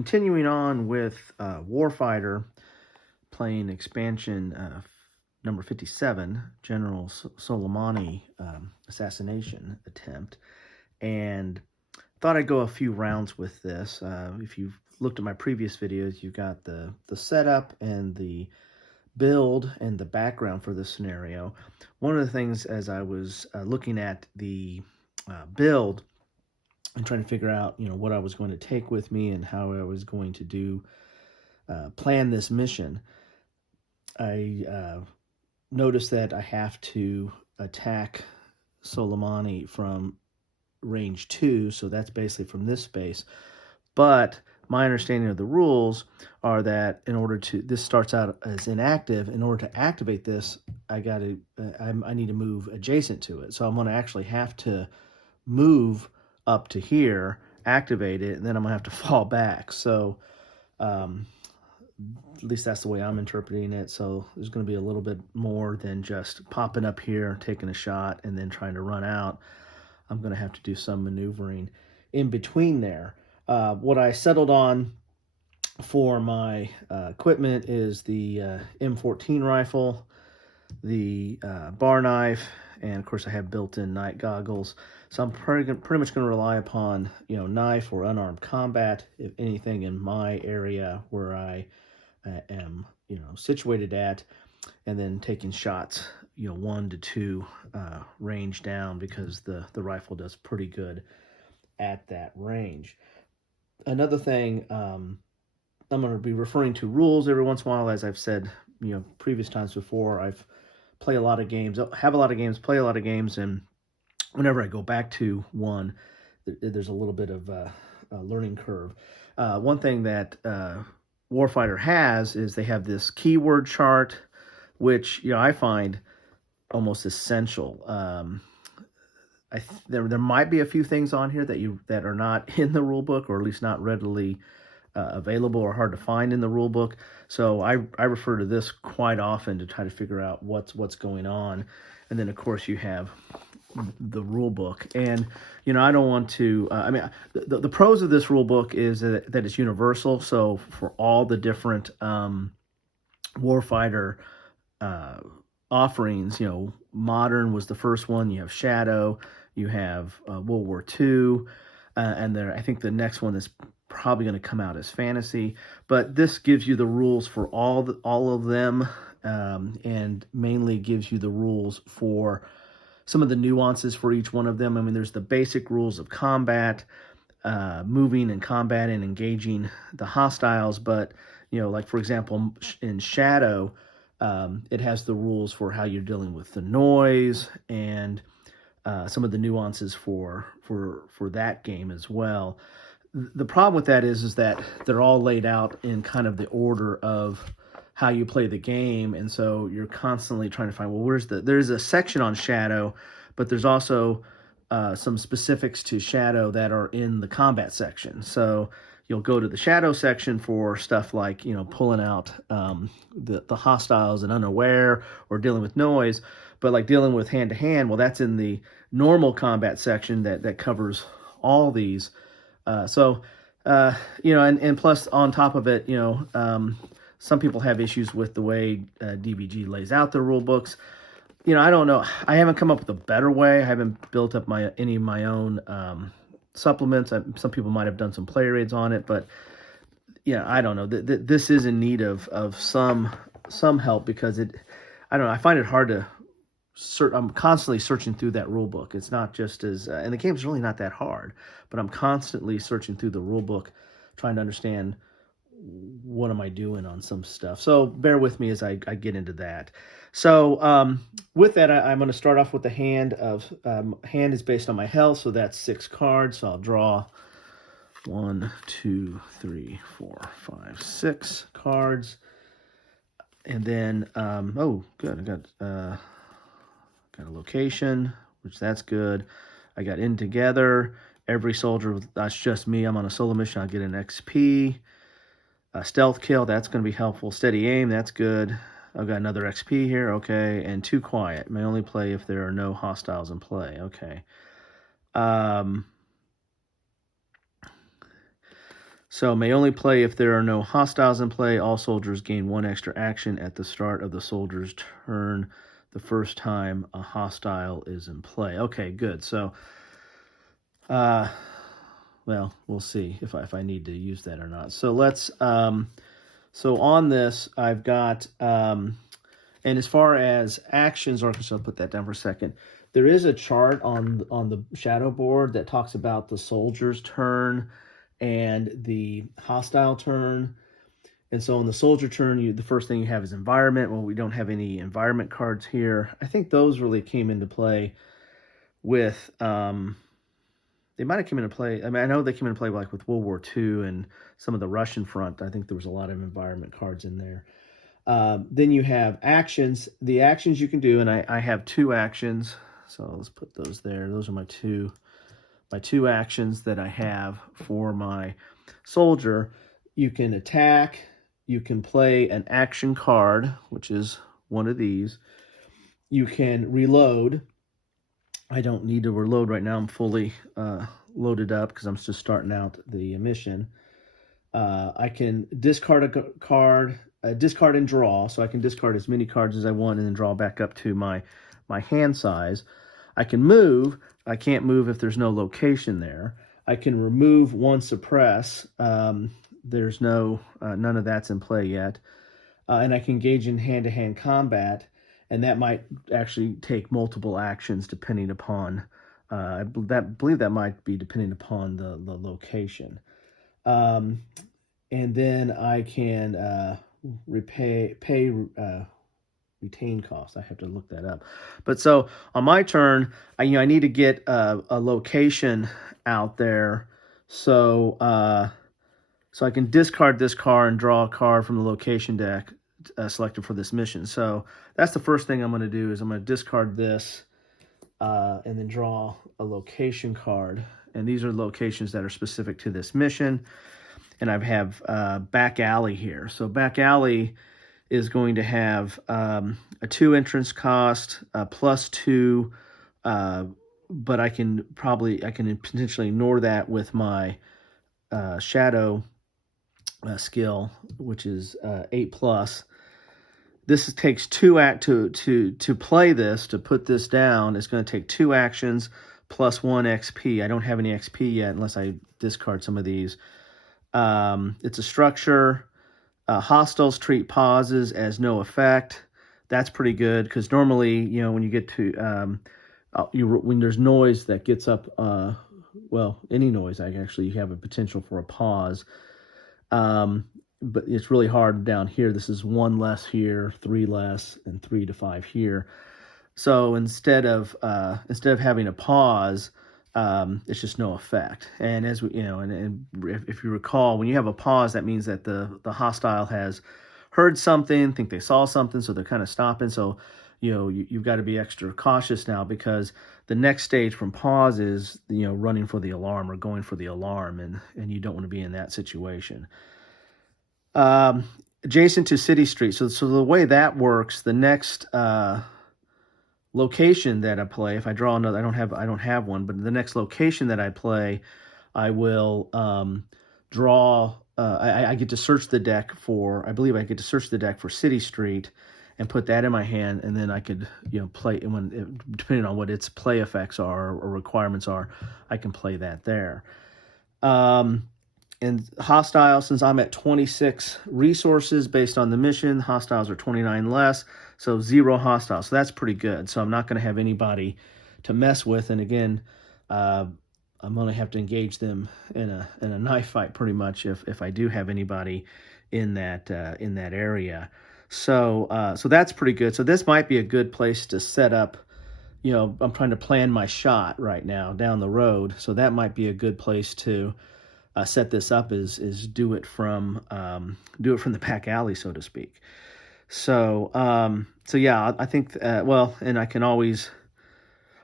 continuing on with Warfighter, playing expansion number 57, General Soleimani assassination attempt, and thought I'd go a few rounds with this. If you've looked at my previous videos, you've got the setup and the build and the background for this scenario. One of the things as I was looking at the build and trying to figure out, what I was going to take with me and how I was going to do plan this mission, I noticed that I have to attack Soleimani from range 2, so that's basically from this space. But my understanding of the rules are that in order to, this starts out as inactive. In order to activate this, I need to move adjacent to it. So I'm going to actually have to move up to here, activate it, and then I'm gonna have to fall back. So at least that's the way I'm interpreting it. So there's going to be a little bit more than just popping up here, taking a shot, and then trying to run out. I'm going to have to do some maneuvering in between there. What I settled on for my equipment is the M14 rifle, the bar knife, and of course I have built-in night goggles. So I'm pretty much going to rely upon, knife or unarmed combat, if anything, in my area where I am, situated at, and then taking shots, 1 to 2 range down, because the rifle does pretty good at that range. Another thing, I'm going to be referring to rules every once in a while. As I've said, previous times before, I've played a lot of games, have a lot of games, play a lot of games, and whenever I go back to one, there's a little bit of a learning curve. One thing that Warfighter has is they have this keyword chart, which I find almost essential. There might be a few things on here that are not in the rule book, or at least not readily available or hard to find in the rule book. So I refer to this quite often to try to figure out what's going on. And then of course you have the rule book, and I don't want to the pros of this rule book is that it's universal. So for all the different Warfighter offerings, modern was the first one, you have Shadow, you have World War II, and I think the next one is probably going to come out as fantasy, but this gives you the rules for all of them, and mainly gives you the rules for some of the nuances for each one of them. I mean, there's the basic rules of combat, moving and combating and engaging the hostiles. But, like for example, in Shadow, it has the rules for how you're dealing with the noise and some of the nuances for that game as well. The problem with that is that they're all laid out in kind of the order of how you play the game, and so you're constantly trying to find, well, there's a section on Shadow, but there's also some specifics to Shadow that are in the combat section. So you'll go to the Shadow section for stuff like, pulling out the hostiles and unaware, or dealing with noise, but like dealing with hand-to-hand, well, that's in the normal combat section that covers all these. And plus on top of it, some people have issues with the way DVG lays out their rule books. I don't know. I haven't come up with a better way. I haven't built up any of my own supplements. Some people might have done some play raids on it, but I don't know. This is in need of some help, because I don't know. I find it hard to I'm constantly searching through that rule book. It's not just as and the game's really not that hard, but I'm constantly searching through the rule book, trying to understand what am I doing on some stuff. So bear with me as I get into that. So with that, I'm going to start off with the hand is based on my health, so that's 6 cards. So I'll draw 1, 2, 3, 4, 5, 6 cards, and then oh, good, I got a location, which that's good. I got in together. Every soldier, that's just me. I'm on a solo mission. I'll get an XP. Stealth kill, that's going to be helpful. Steady aim, that's good. I've got another XP here, okay. And 2 quiet, may only play if there are no hostiles in play, okay. So may only play if there are no hostiles in play. All soldiers gain 1 extra action at the start of the soldier's turn the first time a hostile is in play. Okay, good. So, well, we'll see if I need to use that or not. So let's, so on this, I've got, and as far as actions are concerned, I'll put that down for a second. There is a chart on the shadow board that talks about the soldier's turn and the hostile turn. And so on the soldier turn, the first thing you have is environment. Well, we don't have any environment cards here. I think those really came into play with, they might have come into play. I mean, I know they came into play like with World War II and some of the Russian front. I think there was a lot of environment cards in there. Then you have actions. The actions you can do, and I have 2 actions. So let's put those there. Those are my two actions that I have for my soldier. You can attack. You can play an action card, which is one of these. You can reload. I don't need to reload right now. I'm fully loaded up because I'm just starting out the mission. I can discard a card, discard and draw. So I can discard as many cards as I want and then draw back up to my hand size. I can move. I can't move if there's no location there. I can remove 1 suppress. There's none of that's in play yet. And I can engage in hand-to-hand combat, and that might actually take multiple actions depending upon, I believe that might be depending upon the location. And then I can retain costs. I have to look that up. But so on my turn, I need to get a location out there. So so I can discard this card and draw a card from the location deck selected for this mission. So that's the first thing I'm going to do is I'm going to discard this and then draw a location card. And these are locations that are specific to this mission. And I have back alley here. So back alley is going to have a 2 entrance cost, +2, but I can potentially ignore that with my shadow skill, which is 8+. This takes 2 to play this, to put this down. It's going to take 2 actions plus 1 XP. I don't have any XP yet unless I discard some of these. It's a structure. Hostiles treat pauses as no effect. That's pretty good because normally, when you get to when there's noise that gets up, well, any noise, you have a potential for a pause. But it's really hard down here. This is 1 less here, 3 less, and 3 to 5 here. So instead of having a pause, it's just no effect. And as we, and if you recall, when you have a pause, that means that the hostile has heard something, think they saw something, so they're kind of stopping. So, you've got to be extra cautious now because the next stage from pause is, running for the alarm or going for the alarm, and you don't want to be in that situation. Adjacent to City Street. So the way that works, the next location that I play, if I draw another, I don't have one, but the next location that I play, I will draw. I get to search the deck for. I believe I get to search the deck for City Street, and put that in my hand, and then I could play depending on what its play effects are or requirements are, I can play that there. And hostiles, since I'm at 26 resources based on the mission, hostiles are 29 less, so 0 hostiles. So that's pretty good. So I'm not going to have anybody to mess with. And again, I'm going to have to engage them in a knife fight pretty much if I do have anybody in that area. So that's pretty good. So this might be a good place to set up. I'm trying to plan my shot right now down the road. So that might be a good place to set this up. Is do it from the back alley, so to speak. So yeah, I think and I can always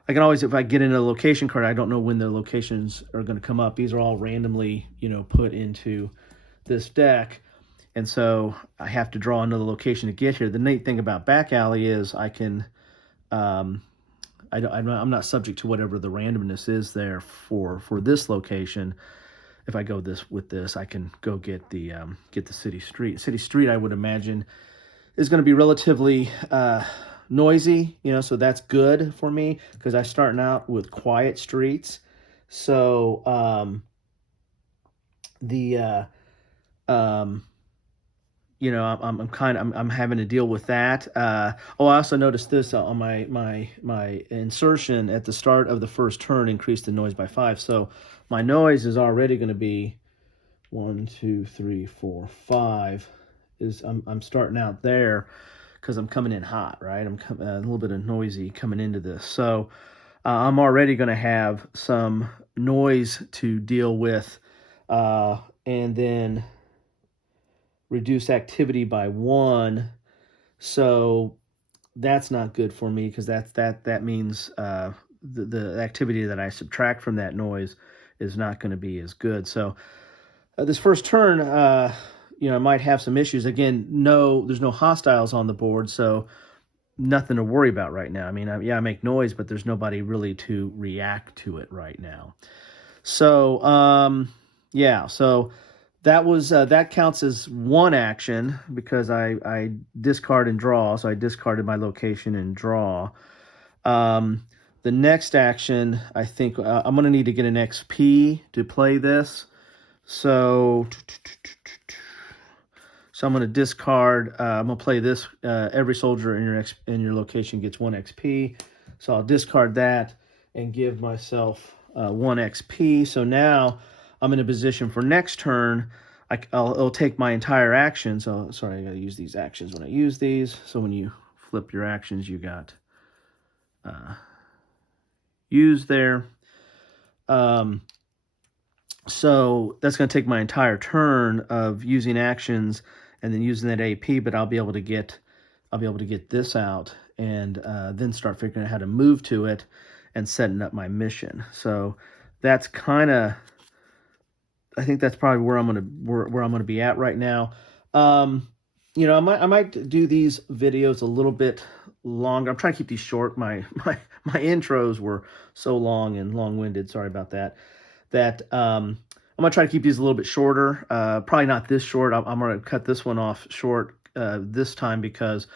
if I get into a location card, I don't know when the locations are going to come up. These are all randomly put into this deck. And so I have to draw another location to get here. The neat thing about back alley is I can, I'm not subject to whatever the randomness is there for this location. if I go with this, I can go get the city street. City street, I would imagine, is going to be relatively noisy, so that's good for me because I'm starting out with quiet streets. So I'm having to deal with that. I also noticed this on my insertion at the start of the first turn increased the noise by 5. So my noise is already going to be 1, 2, 3, 4, 5. I'm starting out there because I'm coming in hot, right? I'm a little bit of noisy coming into this. So I'm already going to have some noise to deal with, and then reduce activity by 1. So that's not good for me because that means the activity that I subtract from that noise is not going to be as good. So this first turn, I might have some issues. Again, there's no hostiles on the board, so nothing to worry about right now. I mean, I make noise, but there's nobody really to react to it right now. So, so that counts as one action because I discard and draw. So I discarded my location and draw. The next action, I think I'm going to need to get an XP to play this. So I'm going to discard. I'm going to play this. Every soldier in your location gets 1 XP. So I'll discard that and give myself 1 XP. So now I'm in a position for next turn. It'll take my entire action. So sorry, I got to use these actions when I use these. So when you flip your actions, you got use there. So that's going to take my entire turn of using actions and then using that AP, but I'll be able to get this out and then start figuring out how to move to it and setting up my mission. So that's I think that's probably where I'm gonna be at right now. I might do these videos a little bit longer. I'm trying to keep these short. My intros were so long and long-winded. Sorry about that. I'm gonna try to keep these a little bit shorter. Probably not this short. I'm gonna cut this one off short this time because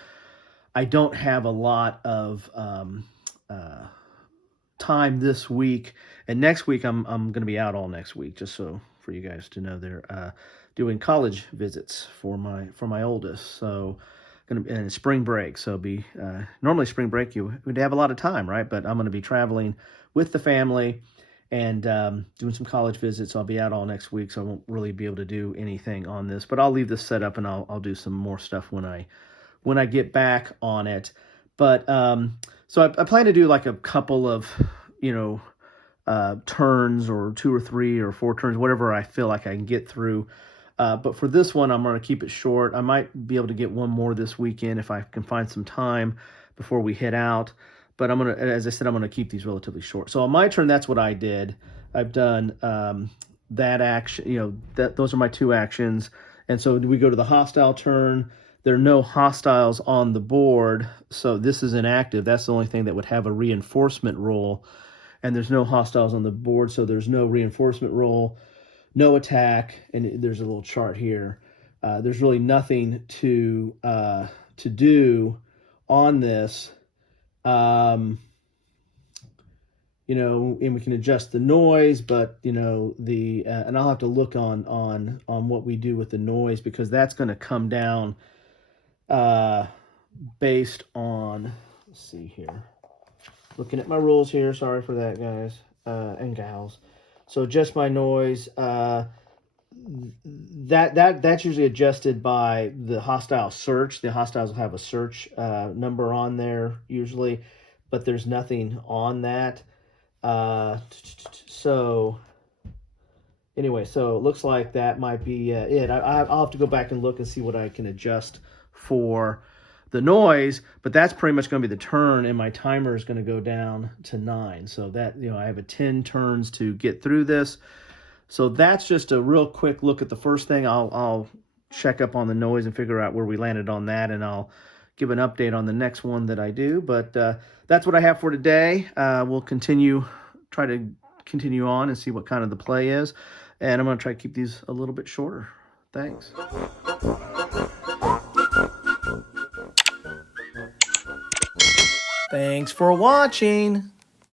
I don't have a lot of time this week, and next week I'm gonna be out all next week. Just so for you guys to know, they're doing college visits for my oldest. So and spring break. So be normally spring break you would have a lot of time, right? But I'm gonna be traveling with the family and doing some college visits. I'll be out all next week, so I won't really be able to do anything on this. But I'll leave this set up, and I'll do some more stuff when I get back on it. But so I plan to do like a couple of turns, or 2 or 3 or 4 turns, whatever I feel like I can get through. But for this one, I'm going to keep it short. I might be able to get one more this weekend if I can find some time before we head out. But as I said, I'm going to keep these relatively short. So on my turn, that's what I did. I've done that action, those are my 2 actions. And so we go to the hostile turn. There are no hostiles on the board, so this is inactive. That's the only thing that would have a reinforcement roll. And there's no hostiles on the board, so there's no reinforcement roll, no attack, and there's a little chart here. There's really nothing to do on this. And we can adjust the noise, but and I'll have to look on what we do with the noise, because that's going to come down based on, let's see here, looking at my rules here, sorry for that, guys and gals. So just my noise, that's usually adjusted by the hostile search. The hostiles will have a search number on there usually, but there's nothing on that. So anyway, so it looks like that might be it. I'll have to go back and look and see what I can adjust for the noise, but that's pretty much going to be the turn, and my timer is going to go down to 9. So that, I have 10 turns to get through this. So that's just a real quick look at the first thing. I'll check up on the noise and figure out where we landed on that, and I'll give an update on the next one that I do. But that's what I have for today. We'll try to continue on and see what kind of the play is. And I'm going to try to keep these a little bit shorter. Thanks. Thanks for watching.